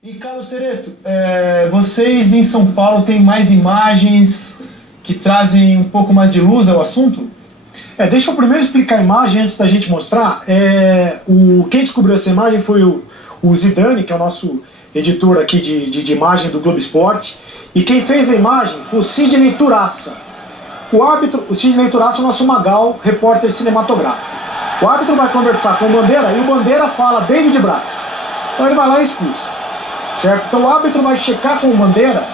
E Carlos Cereto, vocês em São Paulo têm mais imagens que trazem um pouco mais de luz ao assunto? Deixa eu primeiro explicar a imagem antes da gente mostrar. Quem descobriu essa imagem foi o Zidane, que é o nosso editor aqui de imagem do Globo Esporte. E quem fez a imagem foi o Sidney Turaça. O Sidney Turaça é o nosso Magal, repórter cinematográfico. O árbitro vai conversar com o Bandeira e o Bandeira fala David Braz. Então ele vai lá e expulsa. Certo? Então o árbitro vai checar com o Bandeira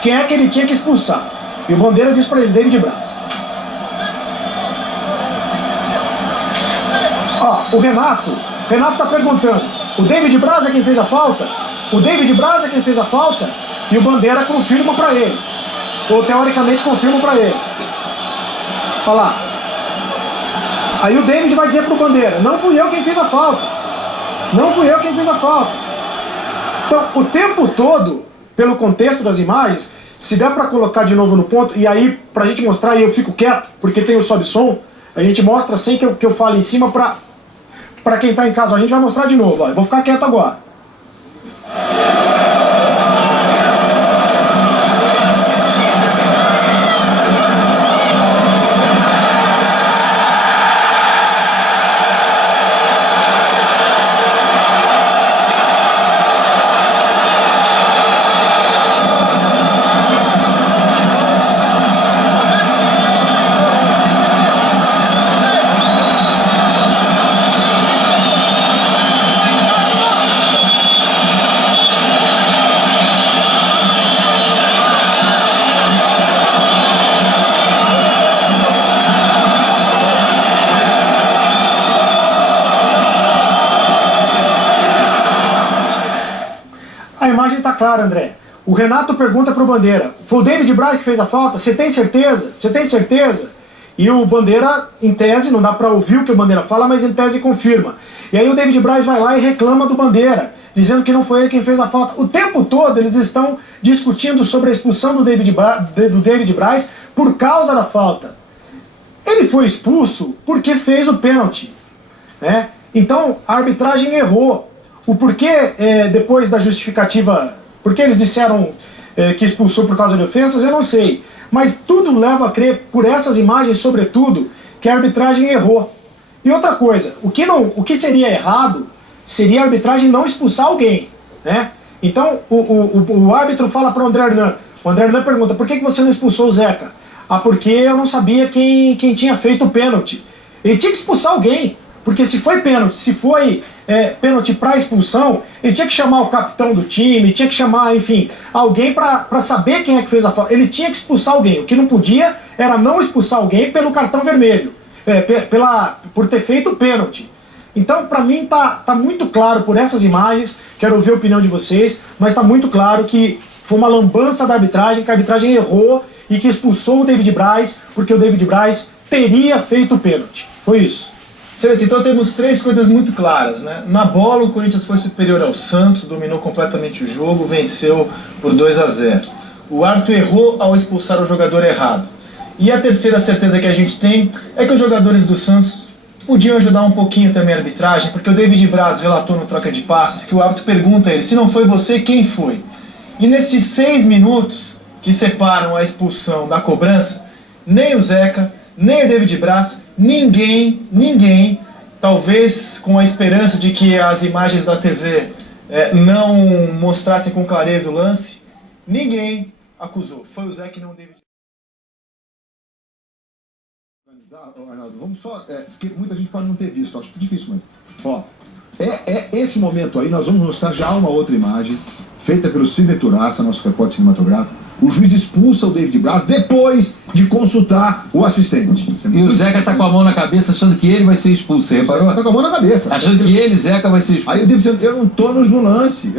quem é que ele tinha que expulsar. E o Bandeira diz para ele, David Braz. O Renato tá perguntando, o David Braz é quem fez a falta? O David Braz é quem fez a falta? E o Bandeira confirma para ele. Ou teoricamente confirma para ele. Olha lá. Aí o David vai dizer pro Bandeira, não fui eu quem fiz a falta. Não fui eu quem fiz a falta. Então, o tempo todo, pelo contexto das imagens, se der para colocar de novo no ponto, e aí, pra gente mostrar, e eu fico quieto, porque tem o sobe-som, a gente mostra sem que eu fale em cima pra quem tá em casa. A gente vai mostrar de novo, ó. Eu vou ficar quieto agora. A imagem está clara, André. O Renato pergunta para o Bandeira, foi o David Braz que fez a falta? Você tem certeza? Você tem certeza? E o Bandeira, em tese, não dá para ouvir o que o Bandeira fala, mas em tese confirma. E aí o David Braz vai lá e reclama do Bandeira, dizendo que não foi ele quem fez a falta. O tempo todo eles estão discutindo sobre a expulsão do David Braz por causa da falta. Ele foi expulso porque fez o pênalti, né? Então a arbitragem errou. O porquê, depois da justificativa, porque eles disseram que expulsou por causa de ofensas, eu não sei. Mas tudo leva a crer, por essas imagens, sobretudo, que a arbitragem errou. E outra coisa, o que seria errado seria a arbitragem não expulsar alguém, né? Então, o árbitro fala para o André Hernan. O André Hernan pergunta, por que você não expulsou o Zeca? Porque eu não sabia quem tinha feito o pênalti. Ele tinha que expulsar alguém, porque se foi pênalti, se foi pênalti para expulsão, ele tinha que chamar o capitão do time, tinha que chamar, enfim, alguém para saber quem é que fez a falta. Ele tinha que expulsar alguém. O que não podia era não expulsar alguém pelo cartão vermelho, por ter feito o pênalti. Então, para mim, tá muito claro por essas imagens, quero ouvir a opinião de vocês, mas tá muito claro que foi uma lambança da arbitragem, que a arbitragem errou e que expulsou o David Braz, porque o David Braz teria feito o pênalti. Foi isso. Certo, então temos três coisas muito claras, né? Na bola, o Corinthians foi superior ao Santos, dominou completamente o jogo, venceu por 2-0. O árbitro errou ao expulsar o jogador errado. E a terceira certeza que a gente tem é que os jogadores do Santos podiam ajudar um pouquinho também a arbitragem, porque o David Braz relatou no troca de passes que o árbitro pergunta a ele, se não foi você, quem foi? E nesses 6 minutos que separam a expulsão da cobrança, nem o Zeca, nem o David Braz, ninguém, talvez com a esperança de que as imagens da TV não mostrassem com clareza o lance, ninguém acusou. Foi o Zeca e não o David. Arnaldo, vamos só, porque muita gente pode não ter visto, acho difícil, mas esse momento aí, nós vamos mostrar já uma outra imagem feita pelo Sidney Turaça, nosso repórter cinematográfico. O juiz expulsa o David Braz depois de consultar o assistente. E o Zeca tá com a mão na cabeça achando que ele vai ser expulso. Você reparou? Tá com a mão na cabeça. Achando que ele, Zeca, vai ser expulso. Aí o David dizendo, eu não tô no lance.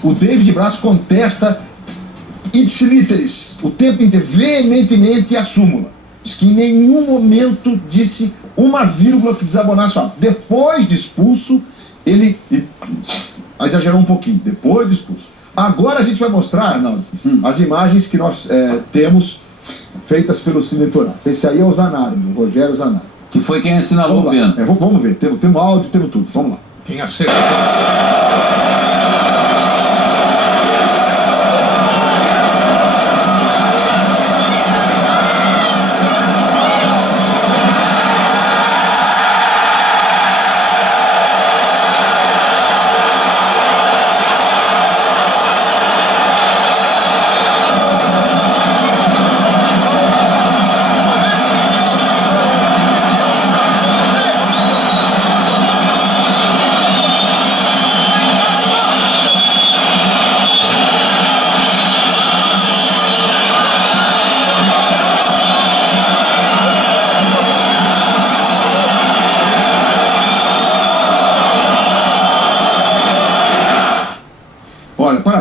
O David Braz contesta ipsilíteres, o tempo inteiro, veementemente a súmula. Diz que em nenhum momento disse uma vírgula que desabonasse. Depois de expulso, ele exagerou um pouquinho. Depois de expulso. Agora a gente vai mostrar, Arnaldo, as imagens que nós temos feitas pelo Sidney Turaça. Esse aí é o Zanardi, o Rogério Zanardi. Que foi quem assinalou o pênalti. Vamos ver, temos áudio, temos tudo. Vamos lá. Quem acertou?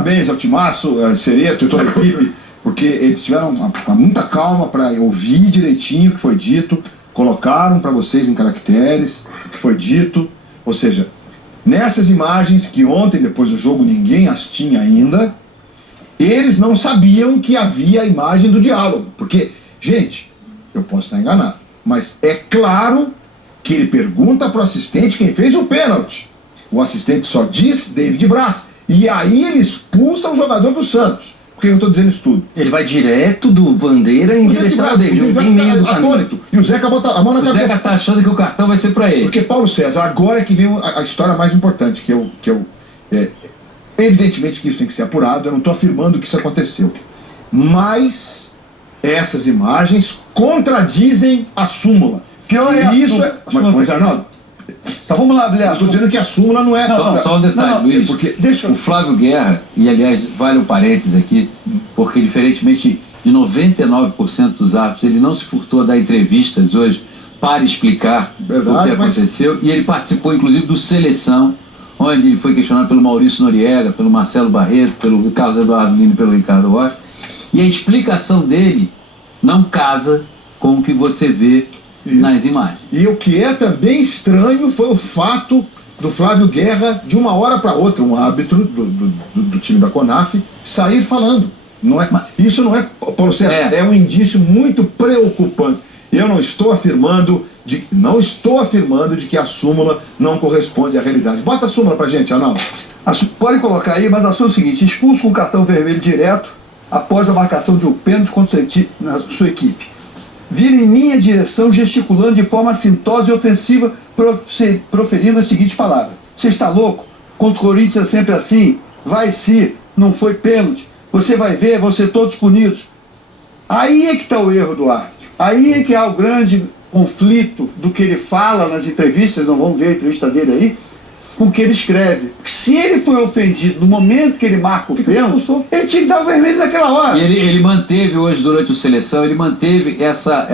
parabéns ao Timaço, Cereto e toda a equipe, porque eles tiveram muita calma para ouvir direitinho o que foi dito, colocaram para vocês em caracteres o que foi dito, ou seja, nessas imagens que ontem, depois do jogo, ninguém as tinha ainda, eles não sabiam que havia a imagem do diálogo, porque, gente, eu posso estar enganado, mas é claro que ele pergunta para o assistente quem fez o pênalti. O assistente só diz David Braz. E aí ele expulsa o jogador do Santos. Por que eu estou dizendo isso tudo? Ele vai direto do Bandeira em direção ao David, bem meio do caminho. Atônito. E o Zeca bota a mão na O cabeça. Zeca tá achando que o cartão vai ser pra ele. Porque, Paulo César, agora é que vem a história mais importante, evidentemente que isso tem que ser apurado, eu não estou afirmando que isso aconteceu. Mas essas imagens contradizem a súmula. Pior é E isso é... Mas, Arnaldo, Então vamos lá, eu Bilhar. estou dizendo que a súmula não é... Só um detalhe, Luiz. porque... O Flávio Guerra, e aliás, vale um parênteses aqui, porque diferentemente de 99% dos árbitros, ele não se furtou a dar entrevistas hoje para explicar Verdade, o que aconteceu, e ele participou inclusive do Seleção, onde ele foi questionado pelo Maurício Noriega, pelo Marcelo Barreto, pelo Carlos Eduardo Lino e pelo Ricardo Rocha, e a explicação dele não casa com o que você vê nas imagens. E o que é também estranho foi o fato do Flávio Guerra, de uma hora para outra, um árbitro do time da CONAF, sair falando. Não é, isso não é, Paulo César, é um indício muito preocupante. Eu não estou afirmando de que a súmula não corresponde à realidade. Bota a súmula pra gente, Arnaldo. Pode colocar aí, mas a sua é o seguinte: expulso com cartão vermelho direto após a marcação de um pênalti contra a sua equipe. Vira em minha direção gesticulando de forma assintosa e ofensiva, proferindo as seguintes palavras: você está louco? Contra o Corinthians é sempre assim. Vai se não foi pênalti. Você vai ver, vão ser todos punidos. Aí é que está o erro do árbitro. Aí é que há o grande conflito do que ele fala nas entrevistas, não vamos ver a entrevista dele aí, com o que ele escreve. Porque se ele foi ofendido no momento que ele marca o pênalti, ele tinha que dar o vermelho naquela hora. E ele manteve hoje, durante o Seleção, ele manteve essa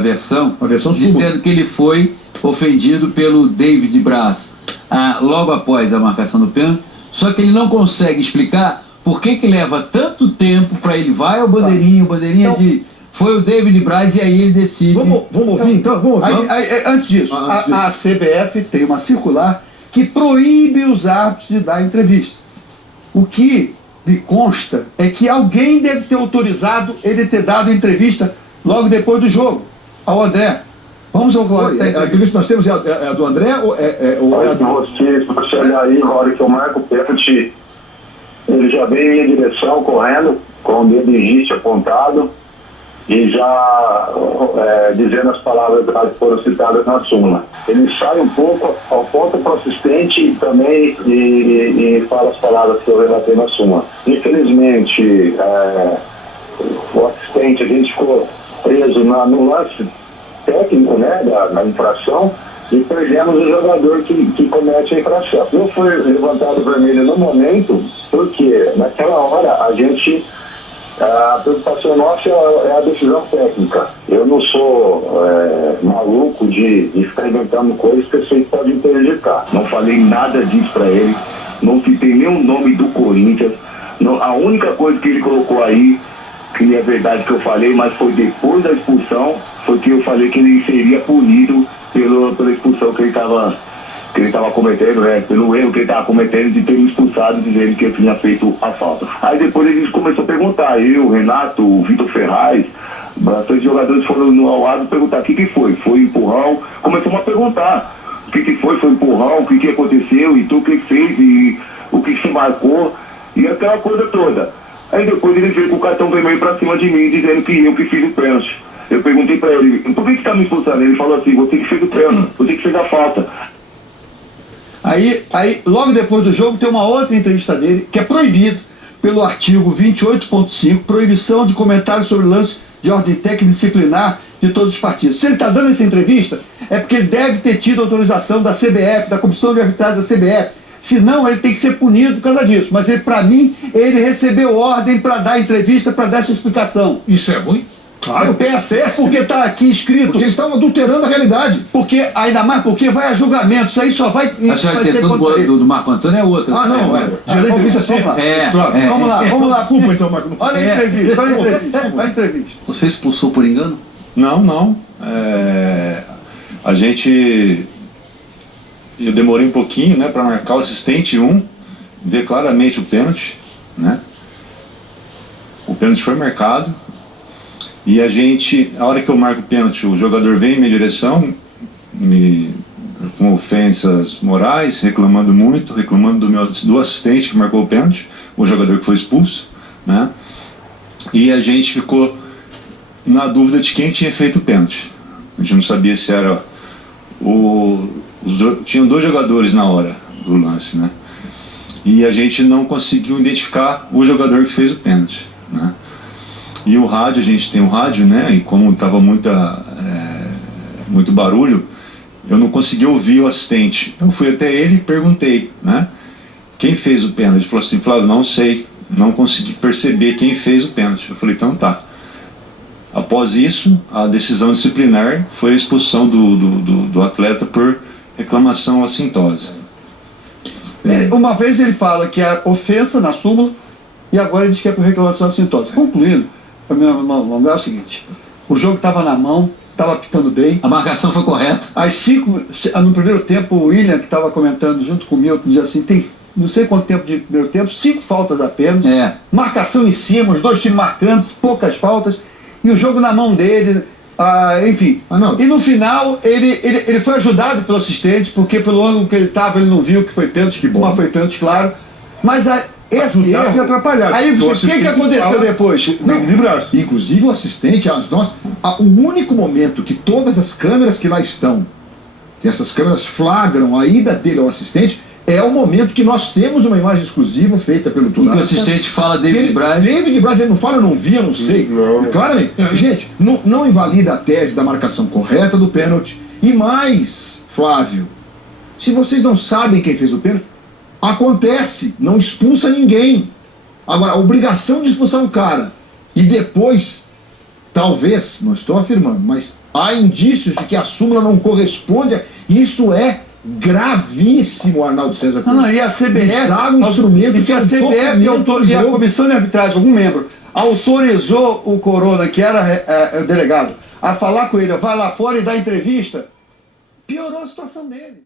versão, dizendo que ele foi ofendido pelo David Braz logo após a marcação do pênalti, só que ele não consegue explicar por que leva tanto tempo para ele vai ao bandeirinho, foi o David Braz, e aí ele decide. Vamos ouvir então? Vamos ouvir. Antes disso, a CBF tem uma circular que proíbe os árbitros de dar entrevista. O que me consta é que alguém deve ter autorizado ele ter dado entrevista logo depois do jogo ao André. Vamos ao A entrevista que nós temos é a do André ou é a do... Se você olhar aí, na hora que eu marco o pênalti, ele já vem em minha direção, correndo, com o dedo em riste apontado, e já dizendo as palavras que foram citadas na súmula. Ele sai um pouco, aponta para o assistente e também e fala as palavras que eu relatei na súmula. Infelizmente, o assistente, a gente ficou preso no lance técnico, né, da infração, e perdemos o jogador que comete a infração. Não foi levantado vermelho no momento, porque naquela hora a gente... A preocupação nossa é a decisão técnica. Eu não sou maluco de ficar inventando coisas que eu sei que pode prejudicar. Não falei nada disso para ele, não citei nenhum nome do Corinthians. Não, a única coisa que ele colocou aí, que é verdade que eu falei, mas foi depois da expulsão, foi que eu falei que ele seria punido pela expulsão que ele estava cometendo, pelo erro que ele estava cometendo de ter me expulsado, dizendo que eu tinha feito a falta. Aí depois ele começou a perguntar, eu, Renato, o Vitor Ferraz, bastante jogadores foram ao lado perguntar o que foi? Foi empurrão? Começamos a perguntar o que foi empurrão, o que aconteceu, e tu o que fez, e o que se marcou, e aquela coisa toda. Aí depois ele veio com o cartão vermelho pra cima de mim, dizendo que eu que fiz o pênalti. Eu perguntei pra ele, por que você tá me expulsando? Ele falou assim, você que fez o pênalti, você que fez a falta. Aí, logo depois do jogo, tem uma outra entrevista dele, que é proibido pelo artigo 28.5, proibição de comentários sobre lances de ordem técnica e disciplinar de todos os partidos. Se ele está dando essa entrevista, é porque ele deve ter tido autorização da CBF, da Comissão de Arbitragem da CBF. Senão, ele tem que ser punido por causa disso. Mas, para mim, ele recebeu ordem para dar entrevista, para dar essa explicação. Isso é ruim? Claro. É porque tá aqui escrito. Porque eles estão adulterando a realidade. Porque, ainda mais porque vai a julgamento. Isso aí só vai. Acho que a questão do Marco Antônio é outra. Ah, não, é. Já da entrevista sim. Vamos lá. Desculpa então, Marco. Olha a entrevista, olha a entrevista. Você expulsou por engano? Não. Eu demorei um pouquinho, né, para marcar o assistente 1, ver claramente o pênalti, né? O pênalti foi marcado e a hora que eu marco o pênalti, o jogador vem em minha direção, com ofensas morais, reclamando do assistente que marcou o pênalti, o jogador que foi expulso, né? E a gente ficou na dúvida de quem tinha feito o pênalti. A gente não sabia se era tinham 2 jogadores na hora do lance, né? E a gente não conseguiu identificar o jogador que fez o pênalti, né? E o rádio, a gente tem um rádio, né? E como estava muito barulho, eu não consegui ouvir o assistente. Eu fui até ele e perguntei, né? Quem fez o pênalti? Ele falou assim, Flávio, não sei, não consegui perceber quem fez o pênalti. Eu falei, então tá. Após isso, a decisão disciplinar foi a expulsão do atleta por reclamação assintosa. Uma vez ele fala que é ofensa na súmula e agora ele diz que é por reclamação assintosa. Concluindo, para me alongar, é o seguinte: o jogo estava na mão, estava apitando bem. A marcação foi correta. No primeiro tempo, o William, que estava comentando junto com o Milton, dizia assim: tem não sei quanto tempo de primeiro tempo, 5 faltas apenas. Marcação em cima, os 2 times marcando, poucas faltas. E o jogo na mão dele, enfim. E no final, ele foi ajudado pelo assistente, porque pelo ângulo que ele estava, ele não viu que foi pênalti, mas foi pênalti, claro. Mas esse erro... que atrapalhar. Aí o que aconteceu depois? Inclusive o assistente, o único momento que todas as câmeras que lá estão, essas câmeras flagram a ida dele ao assistente, é o momento que nós temos uma imagem exclusiva feita pelo Tunar. E que o assistente fala David Braz. David Braz, ele não fala, eu não vi, eu não sei. Claramente. Gente, não invalida a tese da marcação correta do pênalti. E mais, Flávio, se vocês não sabem quem fez o pênalti, acontece, não expulsa ninguém. Agora, a obrigação de expulsar um cara e depois, talvez, não estou afirmando, mas há indícios de que a súmula não corresponde, isso é gravíssimo, Arnaldo César. E a CBF, usar um instrumento e a CBF e a comissão de arbitragem, algum membro, autorizou o Corona, que era o delegado, a falar com ele, vai lá fora e dar entrevista, piorou a situação dele.